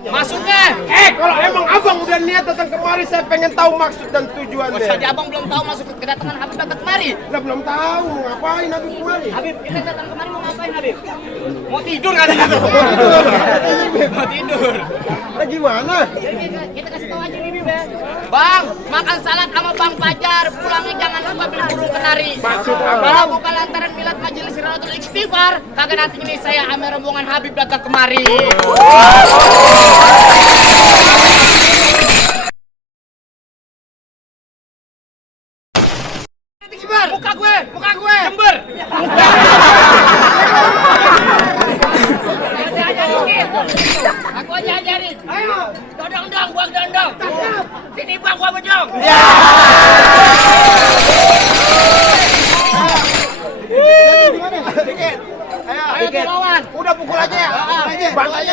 Maksudnya? Kalau emang abang udah niat datang kemari, saya pengen tahu maksud dan tujuannya. Jadi abang belum tahu maksud kedatangan Habib datang kemari? Lah belum tahu mau ngapain Habib kemari. Habib, kita datang kemari mau ngapain Habib? Mau tidur katanya tuh. Mau tidur. Lah gimana? Jadi kita kasih tahu aja nih Bib ya. Bang, makan salad sama Bang Fajar. Pulangnya jangan lupa beli burung kenari. Maksud apa? Kalau bukan lantaran milad majelis Siratul Istighfar, kagak nanti ini saya ame rombongan Habib datang kemari. Muka gue, jember. Aku aja ajarin. Ayo, dodong, buang dondong. Sini bang, gua bejong. Ya. Ayo, lawan. Udah pukul aja ya. Bang aja